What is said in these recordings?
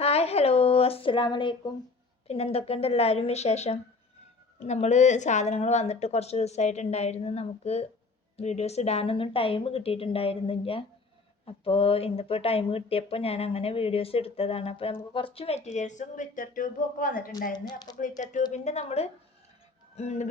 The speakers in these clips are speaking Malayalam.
ഹായ് ഹലോ അസ്സലാമലൈക്കും. പിന്നെ എന്തൊക്കെയുണ്ട് എല്ലാവരും വിശേഷം? നമ്മൾ സാധനങ്ങൾ വന്നിട്ട് കുറച്ച് ദിവസമായിട്ടുണ്ടായിരുന്നു. നമുക്ക് വീഡിയോസ് ഇടാനൊന്നും ടൈം കിട്ടിയിട്ടുണ്ടായിരുന്നില്ല. അപ്പോൾ ഇന്നിപ്പോൾ ടൈം കിട്ടിയപ്പോൾ ഞാൻ അങ്ങനെ വീഡിയോസ് എടുത്തതാണ്. അപ്പോൾ നമുക്ക് കുറച്ച് മെറ്റീരിയൽസും ഗ്ലിറ്റർ ട്യൂബും ഒക്കെ വന്നിട്ടുണ്ടായിരുന്നു. അപ്പോൾ ഗ്ലിറ്റർ ട്യൂബിൻ്റെ നമ്മൾ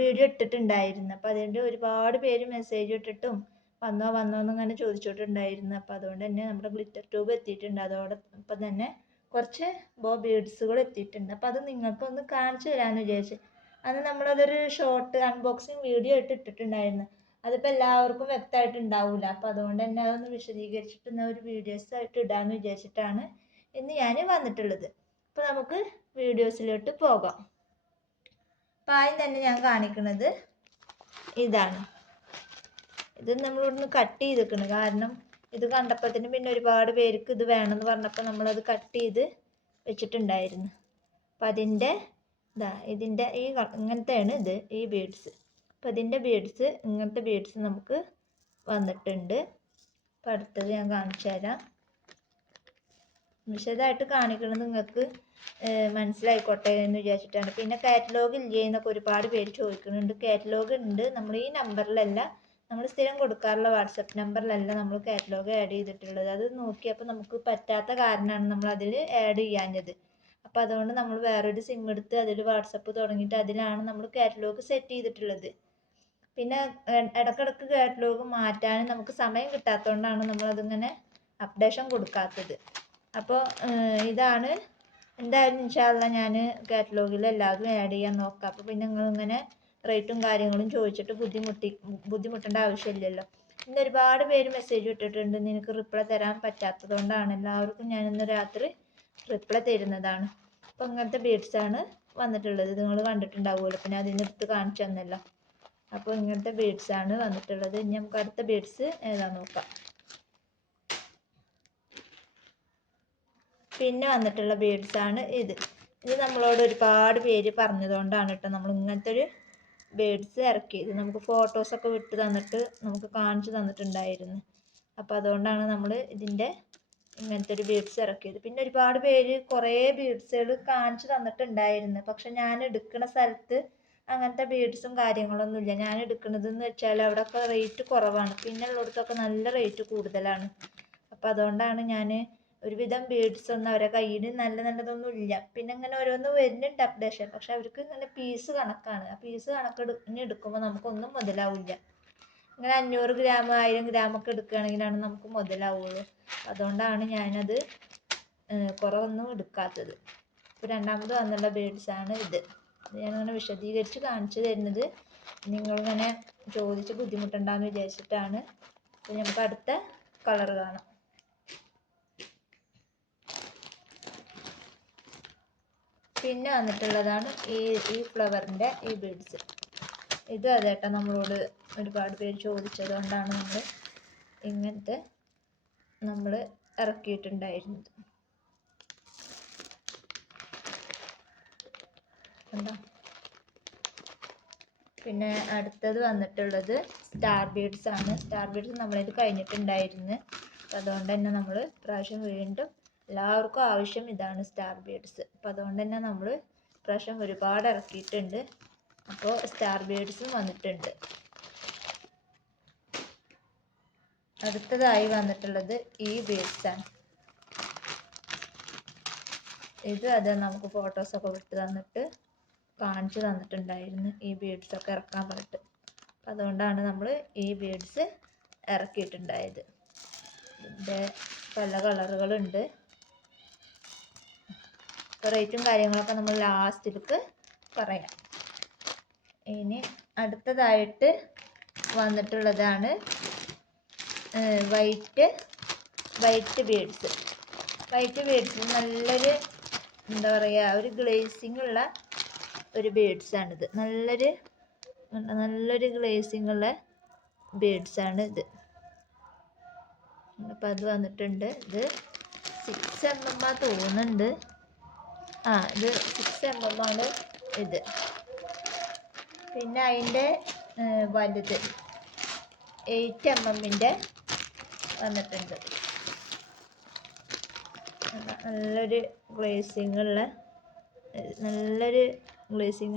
വീഡിയോ ഇട്ടിട്ടുണ്ടായിരുന്നു. അപ്പോൾ അതിൻ്റെ ഒരുപാട് പേര് മെസ്സേജ് ഇട്ടിട്ടും വന്നോ എന്ന് അങ്ങനെ ചോദിച്ചിട്ടുണ്ടായിരുന്നു. അപ്പോൾ അതുകൊണ്ട് തന്നെ നമ്മുടെ ഗ്ലിറ്റർ ട്യൂബ് എത്തിയിട്ടുണ്ട്. അതോടൊപ്പം തന്നെ കുറച്ച് ബീഡ്സുകൾ എത്തിയിട്ടുണ്ട്. അപ്പോൾ അത് നിങ്ങൾക്കൊന്ന് കാണിച്ചു തരാമെന്ന് വിചാരിച്ചു. അന്ന് നമ്മളതൊരു ഷോർട്ട് അൺബോക്സിങ് വീഡിയോ ഇട്ടിട്ടുണ്ടായിരുന്നു. അതിപ്പോൾ എല്ലാവർക്കും വ്യക്തമായിട്ട് ഉണ്ടാവില്ല. അപ്പോൾ അതുകൊണ്ട് തന്നെ അതൊന്ന് വിശദീകരിച്ചിട്ട് ഒരു വീഡിയോസ് ആയിട്ട് ഇടാമെന്ന് വിചാരിച്ചിട്ടാണ് ഇന്ന് ഞാൻ വന്നിട്ടുള്ളത്. അപ്പോൾ നമുക്ക് വീഡിയോസിലോട്ട് പോകാം. അപ്പോൾ ആദ്യം തന്നെ ഞാൻ കാണിക്കുന്നത് ഇതാണ്. ഇത് നമ്മളിവിടുന്ന് കട്ട് ചെയ്തിരിക്കണം. കാരണം ഇത് കണ്ടപ്പോഴത്തേനും പിന്നെ ഒരുപാട് പേർക്ക് ഇത് വേണമെന്ന് പറഞ്ഞപ്പോൾ നമ്മളത് കട്ട് ചെയ്ത് വെച്ചിട്ടുണ്ടായിരുന്നു. അപ്പം അതിൻ്റെ ഇതിൻ്റെ ഇങ്ങനത്തെയാണ് ഇത്, ഈ ബീഡ്സ്. അപ്പം ഇതിൻ്റെ ബീഡ്സ്, ഇങ്ങനത്തെ ബീഡ്സ് നമുക്ക് വന്നിട്ടുണ്ട്. അപ്പം അടുത്തത് ഞാൻ കാണിച്ചു തരാം. വിശദമായിട്ട് കാണിക്കുന്നത് നിങ്ങൾക്ക് മനസ്സിലായിക്കോട്ടെ എന്ന് വിചാരിച്ചിട്ടാണ്. പിന്നെ കാറ്റലോഗ് ഇല്ലേ എന്നൊക്കെ ഒരുപാട് പേര് ചോദിക്കുന്നുണ്ട്. കാറ്റലോഗ് ഉണ്ട്. നമ്മൾ ഈ നമ്പറിലല്ല, നമ്മൾ സ്ഥിരം കൊടുക്കാറുള്ള വാട്സപ്പ് നമ്പറിലല്ല നമ്മൾ കാറ്റലോഗ് ആഡ് ചെയ്തിട്ടുള്ളത്. അത് നോക്കിയപ്പോൾ നമുക്ക് പറ്റാത്ത കാരണമാണ് നമ്മൾ അതിൽ ആഡ് ചെയ്യാഞ്ഞത്. അപ്പോൾ അതുകൊണ്ട് നമ്മൾ വേറൊരു സിം എടുത്ത് അതിൽ വാട്സപ്പ് തുടങ്ങിയിട്ട് അതിലാണ് നമ്മൾ കാറ്റലോഗ് സെറ്റ് ചെയ്തിട്ടുള്ളത്. പിന്നെ ഇടയ്ക്കിടയ്ക്ക് കാറ്റലോഗ് മാറ്റാനും നമുക്ക് സമയം കിട്ടാത്തതുകൊണ്ടാണ് നമ്മളതിങ്ങനെ അപ്ഡേഷൻ കൊടുക്കാത്തത്. അപ്പോൾ ഇതാണ്. എന്തായാലും ഇൻഷാ അല്ലാഹ് ഞാൻ കാറ്റലോഗിൽ എല്ലാവരും ആഡ് ചെയ്യാൻ നോക്കാം. അപ്പോൾ പിന്നെ നിങ്ങളിങ്ങനെ റേറ്റും കാര്യങ്ങളും ചോദിച്ചിട്ട് ബുദ്ധിമുട്ടേണ്ട ആവശ്യമില്ലല്ലോ. ഇന്ന് ഒരുപാട് പേര് മെസ്സേജ് ഇട്ടിട്ടുണ്ട്. നിനക്ക് റിപ്ലൈ തരാൻ പറ്റാത്തത് കൊണ്ടാണ്. എല്ലാവർക്കും ഞാനിന്ന് രാത്രി റിപ്ലൈ തരുന്നതാണ്. അപ്പോൾ ഇങ്ങനത്തെ ബീഡ്സാണ് വന്നിട്ടുള്ളത്. ഇത് നിങ്ങൾ കണ്ടിട്ടുണ്ടാവുമല്ലോ. പിന്നെ അതിന് എടുത്ത് കാണിച്ചു തന്നല്ലോ. അപ്പോൾ ഇങ്ങനത്തെ ബീഡ്സാണ് വന്നിട്ടുള്ളത്. ഇനി നമുക്ക് അടുത്ത ബീഡ്സ് ഏതാണെന്ന് നോക്കാം. പിന്നെ വന്നിട്ടുള്ള ബീഡ്സാണ് ഇത്. ഇത് നമ്മളോട് ഒരുപാട് പേര് പറഞ്ഞതുകൊണ്ടാണ് കേട്ടോ നമ്മൾ ഇങ്ങനത്തെ ഒരു ബീഡ്സ് ഇറക്കിയത്. നമുക്ക് ഫോട്ടോസൊക്കെ വിട്ട് തന്നിട്ട് നമുക്ക് കാണിച്ചു തന്നിട്ടുണ്ടായിരുന്നു. അപ്പോൾ അതുകൊണ്ടാണ് നമ്മൾ ഇതിൻ്റെ ഇങ്ങനത്തെ ഒരു ബീഡ്സ് ഇറക്കിയത്. പിന്നെ ഒരുപാട് പേര് കുറേ ബീഡ്സുകൾ കാണിച്ചു തന്നിട്ടുണ്ടായിരുന്നു. പക്ഷെ ഞാൻ എടുക്കുന്ന സ്ഥലത്ത് അങ്ങനത്തെ ബീഡ്സും കാര്യങ്ങളൊന്നുമില്ല. ഞാൻ എടുക്കുന്നതെന്ന് വെച്ചാൽ അവിടെയൊക്കെ റേറ്റ് കുറവാണ്. പിന്നെ ഉള്ളിടത്തൊക്കെ നല്ല റേറ്റ് കൂടുതലാണ്. അപ്പോൾ അതുകൊണ്ടാണ് ഞാൻ ഒരുവിധം ബീഡ്സ് ഒന്നും അവരെ കയ്യിൽ നല്ലതൊന്നും ഇല്ല. പിന്നെ ഇങ്ങനെ ഓരോന്ന് വരുന്നുണ്ട് അപ്ഡേഷൻ. പക്ഷെ അവർക്ക് ഇങ്ങനെ പീസ് കണക്കാണ്. ആ പീസ് കണക്കിന് എടുക്കുമ്പോൾ നമുക്കൊന്നും മുതലാവില്ല. ഇങ്ങനെ 500 ഗ്രാം 1000 ഗ്രാമൊക്കെ എടുക്കുകയാണെങ്കിലാണ് നമുക്ക് മുതലാവുള്ളൂ. അതുകൊണ്ടാണ് ഞാനത് കുറവൊന്നും എടുക്കാത്തത്. ഇപ്പോൾ രണ്ടാമത് വന്നുള്ള ബീഡ്സാണ് ഇത്. ഞാനിങ്ങനെ വിശദീകരിച്ച് കാണിച്ചു തരുന്നത് നിങ്ങളിങ്ങനെ ചോദിച്ച് ബുദ്ധിമുട്ടുണ്ടാകുമെന്ന് വിചാരിച്ചിട്ടാണ്. അപ്പോൾ നമുക്ക് അടുത്ത കളർ കാണാം. പിന്നെ വന്നിട്ടുള്ളതാണ് ഈ ഫ്ലവറിൻ്റെ ഈ ബീഡ്സ്. ഇത് അതേട്ടാ നമ്മളോട് ഒരുപാട് പേര് ചോദിച്ചത് കൊണ്ടാണ് നമ്മൾ ഇങ്ങനത്തെ നമ്മൾ ഇറക്കിയിട്ടുണ്ടായിരുന്നത്. എന്താ പിന്നെ അടുത്തത് വന്നിട്ടുള്ളത് സ്റ്റാർ ബീഡ്സ് ആണ്. സ്റ്റാർ ബീഡ്സ് നമ്മളിത് കഴിഞ്ഞിട്ടുണ്ടായിരുന്നു. അതുകൊണ്ട് തന്നെ നമ്മൾ പ്രാവശ്യം വീണ്ടും എല്ലാവർക്കും ആവശ്യം ഇതാണ് സ്റ്റാർ ബീഡ്സ്. അപ്പോൾ അതുകൊണ്ട് തന്നെ നമ്മൾ പ്രാവശ്യം ഒരുപാട് ഇറക്കിയിട്ടുണ്ട്. അപ്പോൾ സ്റ്റാർ ബീഡ്സും വന്നിട്ടുണ്ട്. അടുത്തതായി വന്നിട്ടുള്ളത് ഈ ബീഡ്സാണ്. ഇത് അത് നമുക്ക് ഫോട്ടോസൊക്കെ വിട്ട് തന്നിട്ട് കാണിച്ചു തന്നിട്ടുണ്ടായിരുന്നു ഈ ബീഡ്സൊക്കെ ഇറക്കാൻ പറഞ്ഞിട്ട്. അപ്പം അതുകൊണ്ടാണ് നമ്മൾ ഈ ബീഡ്സ് ഇറക്കിയിട്ടുണ്ടായത്. ഇതിൻ്റെ പല കളറുകളുണ്ട്. റേറ്റും കാര്യങ്ങളൊക്കെ നമ്മൾ ലാസ്റ്റിലേക്ക് പറയാം. ഇനി അടുത്തതായിട്ട് വന്നിട്ടുള്ളതാണ് വൈറ്റ് ബീഡ്സ്. വൈറ്റ് ബീഡ്സ് നല്ലൊരു എന്താ പറയുക, ഒരു ഗ്ലേസിങ് ഉള്ള ഒരു ബീഡ്സാണിത്. നല്ലൊരു ഗ്ലേസിങ് ഉള്ള ബീഡ്സാണ് ഇത്. അപ്പം അത് വന്നിട്ടുണ്ട്. ഇത് 6 mm തോന്നുന്നുണ്ട്. ഇത് 6 mm ആണ് ഇത്. പിന്നെ അതിൻ്റെ വലുത് 8 mm വന്നിട്ടുണ്ട്. നല്ലൊരു ഗ്ലേസിങ്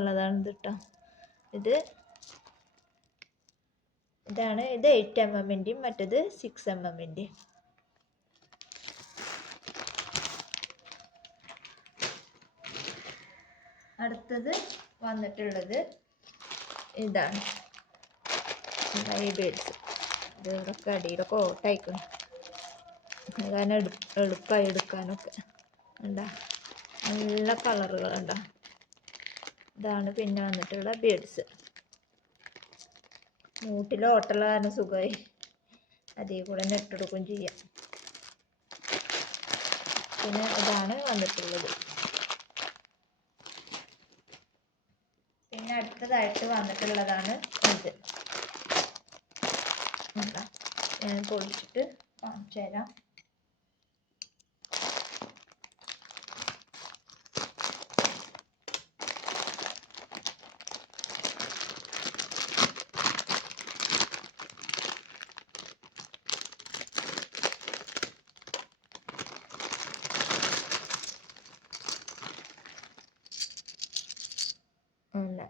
ഉള്ളതാണ് ഇത് കേട്ടോ. ഇതാണ് 8 mm മറ്റേത് 6 mm. അടുത്തത് വന്നിട്ടുള്ളത് ഇതാണ് ഈ ബീഡ്സ്. ഇതൊക്കെ അടിയിലൊക്കെ ഓട്ടായിക്കണം, കാരണം എളുപ്പമായി എടുക്കാനൊക്കെ. എന്താ നല്ല കളറുകളുണ്ടോ. ഇതാണ് പിന്നെ വന്നിട്ടുള്ള ബീഡ്സ്. മൂട്ടിൽ ഓട്ടുള്ള കാരണം സുഖമായി അതേ കൂടെ തന്നെ ഇട്ടെടുക്കുകയും ചെയ്യാം. പിന്നെ ഇതാണ് വന്നിട്ടുള്ളത്. പിന്നെ അടുത്തതായിട്ട് വന്നിട്ടുള്ളതാണ് ഇത്. ഞാൻ പൊളിച്ചിട്ട് കാണിച്ചു തരാം.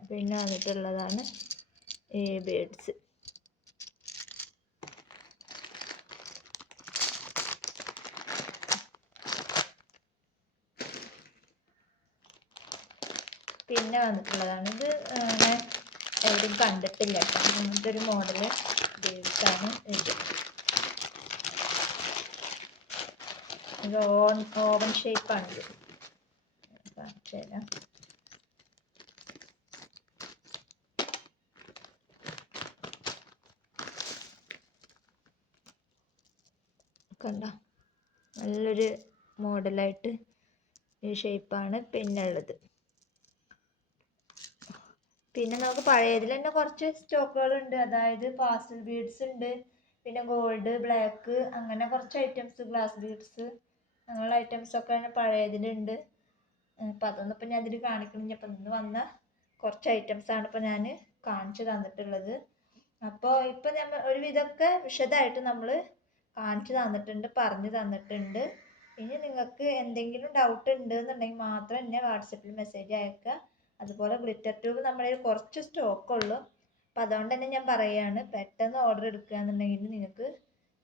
പിന്നെ വന്നിട്ടുള്ളതാണ് ഈ ബീഡ്സ്. പിന്നെ വന്നിട്ടുള്ളതാണ് ഇത്. ഞാൻ എവിടെയും കണ്ടിട്ടില്ല കേട്ടോ, അങ്ങനത്തെ ഒരു മോഡല് ബീഡ്സാണ് ഇത്. ഇത് ഓവൻ ഷേപ്പാണിത്. കാണിച്ചു തരാം. കണ്ട നല്ലൊരു മോഡലായിട്ട് ഈ ഷേപ്പാണ് പിന്നെ ഉള്ളത്. പിന്നെ നമുക്ക് പഴയതിൽ തന്നെ കുറച്ച് സ്റ്റോക്കുകളുണ്ട്. അതായത് പാസ്റ്റൽ ബീഡ്സ് ഉണ്ട്, പിന്നെ ഗോൾഡ്, ബ്ലാക്ക്, അങ്ങനെ കുറച്ച് ഐറ്റംസ്, ഗ്ലാസ് ബീഡ്സ് അങ്ങനെയുള്ള ഐറ്റംസ് ഒക്കെ പഴയതിലുണ്ട്. അപ്പം അതൊന്നും ഇപ്പം ഞാൻ അതിൽ കാണിക്കണില്ല. അപ്പം ഇന്ന് വന്ന കുറച്ച് ഐറ്റംസാണ് ഇപ്പം ഞാൻ കാണിച്ചു തന്നിട്ടുള്ളത്. അപ്പോൾ ഇപ്പം നമ്മൾ ഒരുവിധമൊക്കെ വിശദമായിട്ട് നമ്മൾ കാണിച്ചു തന്നിട്ടുണ്ട്, പറഞ്ഞു തന്നിട്ടുണ്ട്. ഇനി നിങ്ങൾക്ക് എന്തെങ്കിലും ഡൗട്ട് ഉണ്ട് എന്നുണ്ടെങ്കിൽ മാത്രം എന്നെ വാട്സപ്പിൽ മെസ്സേജ് അയക്കുക. അതുപോലെ ഗ്ലിറ്റർ ട്യൂബ് നമ്മുടെ കുറച്ച് സ്റ്റോക്കുള്ളൂ. അപ്പം അതുകൊണ്ട് തന്നെ ഞാൻ പറയുകയാണ്, പെട്ടെന്ന് ഓർഡർ എടുക്കുക എന്നുണ്ടെങ്കിൽ നിങ്ങൾക്ക്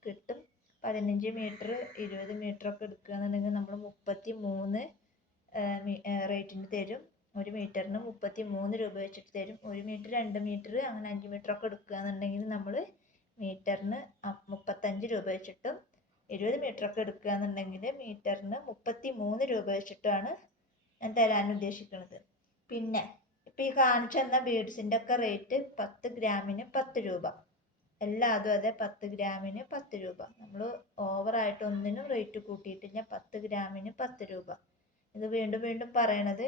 കിട്ടും. 15 മീറ്റർ 20 മീറ്റർ ഒക്കെ എടുക്കുകയെന്നുണ്ടെങ്കിൽ നമ്മൾ 33 റേറ്റിന് തരും. 1 മീറ്ററിന് 33 രൂപ വെച്ചിട്ട് തരും. 1 മീറ്റർ 2 മീറ്റർ അങ്ങനെ 5 മീറ്റർ ഒക്കെ എടുക്കുകയെന്നുണ്ടെങ്കിൽ നമ്മൾ മീറ്ററിന് 35 രൂപ വെച്ചിട്ടും 20 മീറ്റർ ഒക്കെ എടുക്കുകയെന്നുണ്ടെങ്കിൽ മീറ്ററിന് 33 രൂപ വെച്ചിട്ടാണ് ഞാൻ തരാൻ ഉദ്ദേശിക്കുന്നത്. പിന്നെ ഇപ്പം ഈ കാണിച്ചു തന്ന ബീഡ്സിൻ്റെ ഒക്കെ റേറ്റ് 10 ഗ്രാമിന് 10 രൂപ. എല്ലാതും അതെ, 10 ഗ്രാമിന് 10 രൂപ. നമ്മൾ ഓവറായിട്ട് ഒന്നിനും റേറ്റ് കൂട്ടിയിട്ടില്ല. 10 ഗ്രാമിന് 10 രൂപ. ഇത് വീണ്ടും വീണ്ടും പറയണത്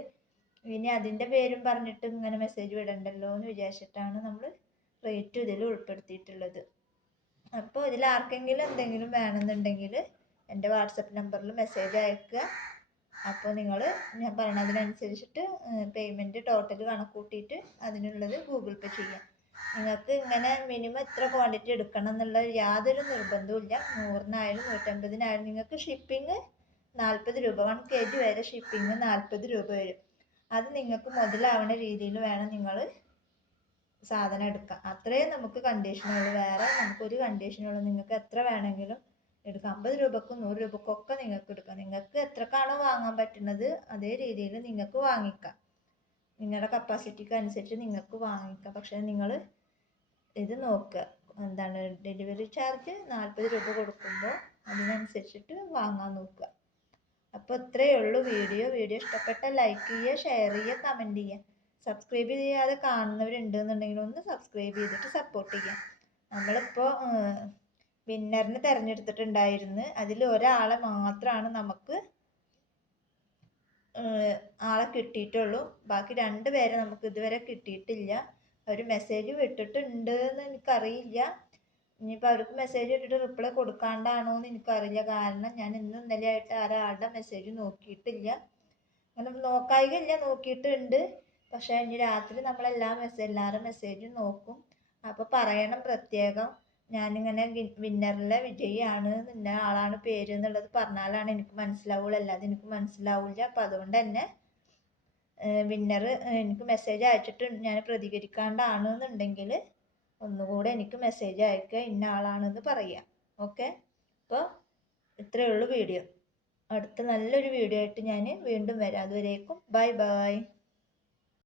ഇനി അതിൻ്റെ പേരും പറഞ്ഞിട്ട് ഇങ്ങനെ മെസ്സേജ് വിടണ്ടല്ലോ എന്ന് വിചാരിച്ചിട്ടാണ് നമ്മൾ റേറ്റ് ഇതിൽ ഉൾപ്പെടുത്തിയിട്ടുള്ളത്. അപ്പോൾ ഇതിൽ ആർക്കെങ്കിലും എന്തെങ്കിലും വേണമെന്നുണ്ടെങ്കിൽ എൻ്റെ വാട്സപ്പ് നമ്പറിൽ മെസ്സേജ് അയക്കുക. അപ്പോൾ നിങ്ങൾ ഞാൻ പറയണതിനനുസരിച്ചിട്ട് പേയ്മെൻറ്റ് ടോട്ടൽ കണക്ക് കൂട്ടിയിട്ട് അതിനുള്ളത് ഗൂഗിൾ പേ ചെയ്യാം. നിങ്ങൾക്ക് ഇങ്ങനെ മിനിമം ഇത്ര ക്വാണ്ടിറ്റി എടുക്കണം എന്നുള്ള യാതൊരു നിർബന്ധവും ഇല്ല. 100-നായാലും 150-നായാലും നിങ്ങൾക്ക് ഷിപ്പിംഗ് 40 രൂപ, 1 kg വരെ ഷിപ്പിംഗ് 40 രൂപ വരും. അത് നിങ്ങൾക്ക് മുതലാവുന്ന രീതിയിൽ വേണം നിങ്ങൾ സാധനം എടുക്കാം. അത്രയും നമുക്ക് കണ്ടീഷനുള്ളൂ, വേറെ നമുക്കൊരു കണ്ടീഷനുള്ളൂ. നിങ്ങൾക്ക് എത്ര വേണമെങ്കിലും എടുക്കാം. 50 രൂപക്കും 100 രൂപക്കും ഒക്കെ നിങ്ങൾക്ക് എടുക്കാം. നിങ്ങൾക്ക് എത്രക്കാണോ വാങ്ങാൻ പറ്റുന്നത് അതേ രീതിയിൽ നിങ്ങൾക്ക് വാങ്ങിക്കാം. നിങ്ങളുടെ കപ്പാസിറ്റിക്ക് അനുസരിച്ച് നിങ്ങൾക്ക് വാങ്ങിക്കാം. പക്ഷേ നിങ്ങൾ ഇത് നോക്കുക, എന്താണ് ഡെലിവറി ചാർജ് 40 രൂപ കൊടുക്കുമ്പോൾ അതിനനുസരിച്ചിട്ട് വാങ്ങാൻ നോക്കുക. അപ്പോൾ ഇത്രയേ ഉള്ളൂ വീഡിയോ. ഇഷ്ടപ്പെട്ടാൽ ലൈക്ക് ചെയ്യുക, ഷെയർ ചെയ്യുക, കമൻറ്റ് ചെയ്യുക. സബ്സ്ക്രൈബ് ചെയ്യാതെ കാണുന്നവരുണ്ടെന്നുണ്ടെങ്കിൽ ഒന്ന് സബ്സ്ക്രൈബ് ചെയ്തിട്ട് സപ്പോർട്ട് ചെയ്യാം. നമ്മളിപ്പോൾ വിന്നറിന് തിരഞ്ഞെടുത്തിട്ടുണ്ടായിരുന്നു. അതിൽ ഒരാളെ മാത്രമാണ് നമുക്ക് ആളെ കിട്ടിയിട്ടുള്ളൂ. ബാക്കി 2 പേരെ നമുക്ക് ഇതുവരെ കിട്ടിയിട്ടില്ല. അവർ മെസ്സേജ് വിട്ടിട്ടുണ്ട് എന്ന് എനിക്കറിയില്ല. ഇനിയിപ്പോൾ അവർക്ക് മെസ്സേജ് ഇട്ടിട്ട് റിപ്ലൈ കൊടുക്കാണ്ടാണോ എന്ന് എനിക്കറിയില്ല. കാരണം ഞാൻ ഇന്നും ഇന്നലെ ആയിട്ട് ഒരാളുടെ മെസ്സേജ് നോക്കിയിട്ടില്ല. അങ്ങനെ നോക്കായികയില്ല, നോക്കിയിട്ടുണ്ട്. പക്ഷേ ഇനി രാത്രി നമ്മളെല്ലാവരുടെ മെസ്സേജും നോക്കും. അപ്പോൾ പറയണം പ്രത്യേകം, ഞാനിങ്ങനെ വിന്നറിലെ വിജയിയാണ്, ഇന്ന ആളാണ് പേര് എന്നുള്ളത് പറഞ്ഞാലാണ് എനിക്ക് മനസ്സിലാവുള്ളൂ, അല്ലാതെ എനിക്ക് മനസ്സിലാവില്ല. അപ്പം അതുകൊണ്ട് തന്നെ വിന്നർ എനിക്ക് മെസ്സേജ് അയച്ചിട്ട് ഞാൻ പ്രതികരിക്കാണ്ടാണെന്നുണ്ടെങ്കിൽ ഒന്നുകൂടെ എനിക്ക് മെസ്സേജ് അയക്കുക, ഇന്ന ആളാണെന്ന് പറയുക. ഓക്കെ, അപ്പോൾ ഇത്രയേ ഉള്ളൂ വീഡിയോ. അടുത്ത നല്ലൊരു വീഡിയോ ആയിട്ട് ഞാൻ വീണ്ടും വരാം. അതുവരേക്കും ബൈ ബൈ.